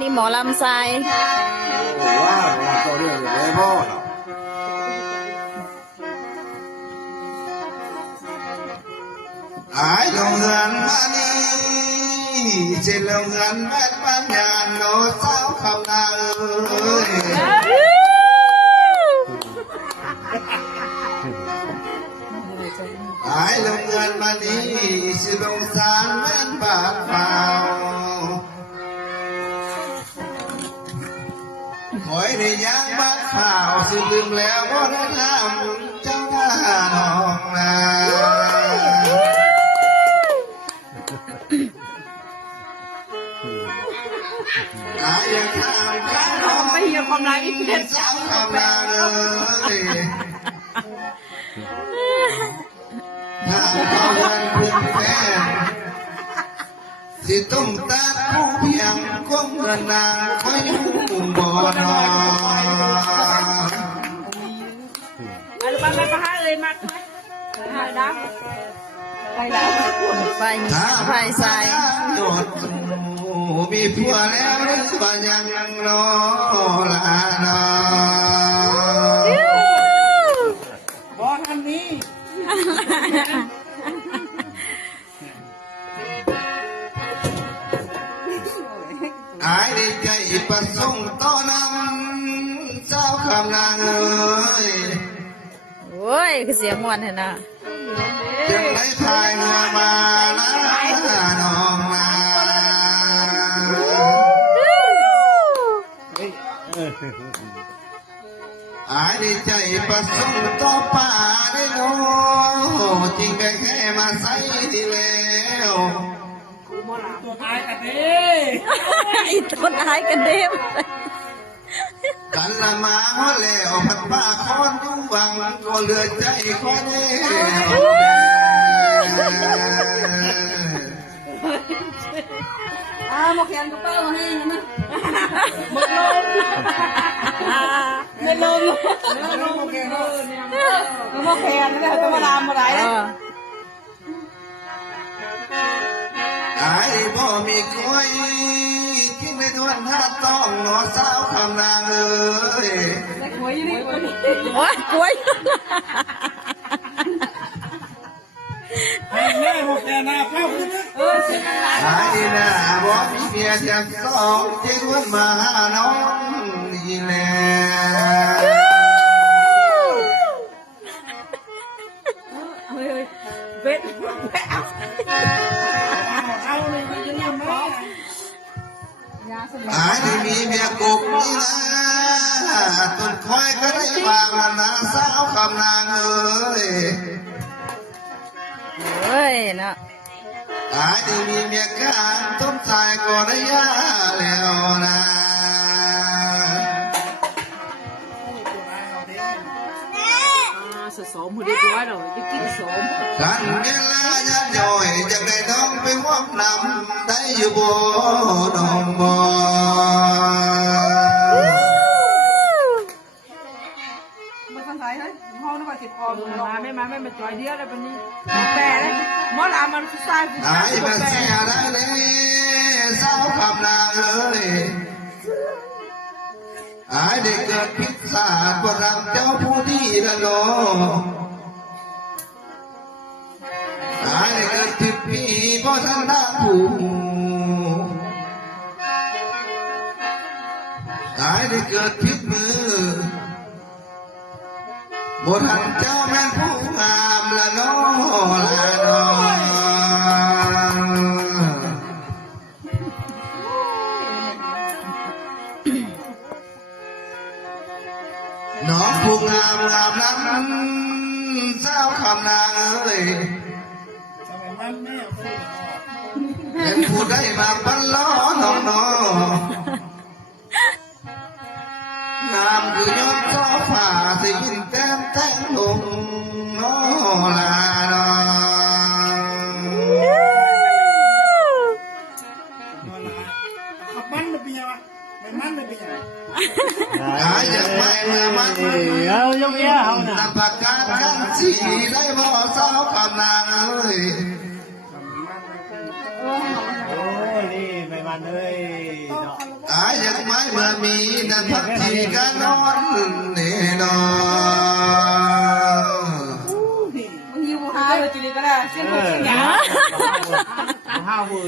นี่หมอลำไส้ว้าวเราเรื่องเลยพ่อหายลงเงินมานี่เจ็ดลงเงินแม่ปัญญาโนสาวคำนาเอ้ยหายลงเงินมานี่สิลงสารแม่นบาดเปล่าหอยในยางบ้านข่าวสิลืมแล้วว่าได้ทำเจ้าหน้าน้องนาหาอย่างข้างข้างน้องไม่เห็นความรักอีกเด็ดสาวคำนาเลยถ้าเขาเงินเพื่อนแฟนสิต้องตัดผู้เพียงคงเงินนางคอยอยู่บ่อนอมาลูกบ้านไปพะเลยมาหาดังไปแล้วไฟใส่โดดมีผัวแล้วหรือว่ายังรอลานอบอทันนี้อายได้ใจประสงค์ต้อนำเจ้าคำนางเอ้ยโอ้ยคือเสียงมวนเห็นนะจึงได้พายเรือมานะน้องนาอายได้ใจประสงค์ต่อป่าได้โนจริงได้แค่มาใส่ดีแล้วตัวตายกันดิอีต้นท้ายกันเด้มกันละมาหอแล้วพัดป้าคอนยุ่งวังก็เหลือใจคอนเด้หมกแขนกระเป๋าให้นะหมกลมไม่ลมหมกแขนหมกแขนไม่ได้ต้องมาดามมาไหนไอ้บ่มีคอยที่ไม่ทวนถ้าต้องหนอสาวคำนางเอ้ยกล้วยนี่โอ้ยกล้วยแม่หมกแขนหน้าเป้าไอ้น่าบ่มีเมียจะสองจะทวนมาหาน้องนี่แหละเบ็ดเอาเลยมันจะลืมไหมไอ้ที่มีเมียกุกนี่นะต้นคอยก็ได้วางนาสาวคำนางเอ้ยเฮ้ยเนาะไอ้ที่มีเมียการต้นชายก็ได้ยาแล้วนะสมเรียบร้อยแล้วจะกินสมกันเวลาจะย่อยจากได้น้องไปว่านำได้อยู่บ่ดงบ่มาทางไหนเฮ้ยห้องนึกว่าติดคอไม่จอยเดียวเลยวันนี้แต่หมอลามันผู้ชายไอ้มาเสียได้เลยสาวคำนางเอ้ยไอ้ได้เกิดพิษศาสตร์ก็รักเจ้าผู้ดีละโนไอ้ได้เกิดทิพย์ปีก็ทันได้ผู้ไอ้ได้เกิดพิษมือบทันเจ้าแม่นผู้งามละโนละโนน้องผู้งามงามนั้นเจ้าคำนางเอ้ยเป็นผู้ได้มาปันล้อน้องน้องามคือยอดก็ฝ่าสิยินแต้มแต้งลงน้อลาน้องมันเป็นยังไงมันเป็นยังไงอย่างไม่เมื่อมันยกเยอะเอานำปากกากันสีได้บ่สาวคำนางเอ้ย โอ้นี่ไม่มันเลย อายังไม่เมื่อมีนันพักที่กันนอนเนนอ มึงยิงบูฮาเลยจีนีก็ได้เสียงกูเสียงหยา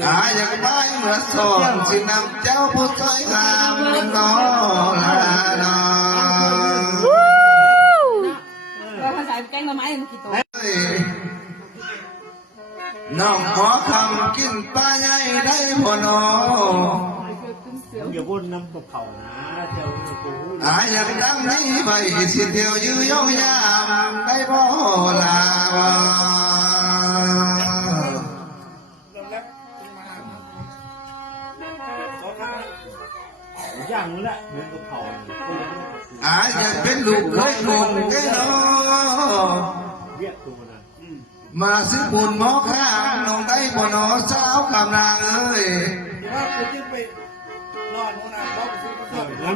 อายังไม่เมื่อสอนสินำเจ้าผู้สวยงามนอลานอ เราภาษาแกงละไม้มันกี่ตัว น้องขอคำกินปลาใหญ่ได้บ่นอ อย่าพูดน้ำตกเขานะเจ้ากู อายังดังนี้ไปสิเที่ยวยื้อยยามได้บ่ลาวา ย่างนู้นแหละเหมือนตกเขา อายังเป็นลูกเคยงงแก่นอ เรียกตัวนะ มาซื้อบุญหมอข้างน้องได้บ่นอสาวกำนางเอ้ย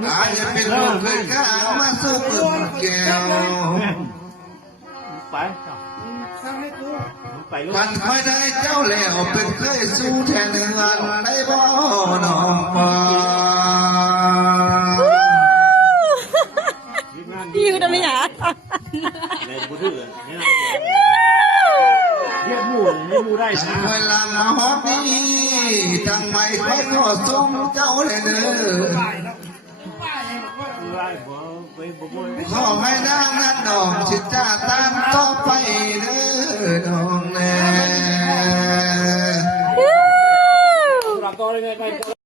อายังเป็นลูกเคยข้างมาสู้ปืนแก้ว ไปไปลูก มันค่อยได้เจ้าแล้วเป็นเคยสู้แทนเงินได้บ่น้องบ่ อยู่ตรงนี้หา ในบุตรเนี่ยเรียกหมูไม่หมูได้ ฉัน นะ เคยลำมาฮอดนี้จังไม่ค่อยขอส่งเจ้าเลยเด้อ ได้บ่ไปบ่บ่ ขอให้นางนั้นดอกชิดจ้าตามต่อไปเด้อน้องแน่ เราก็เลยไป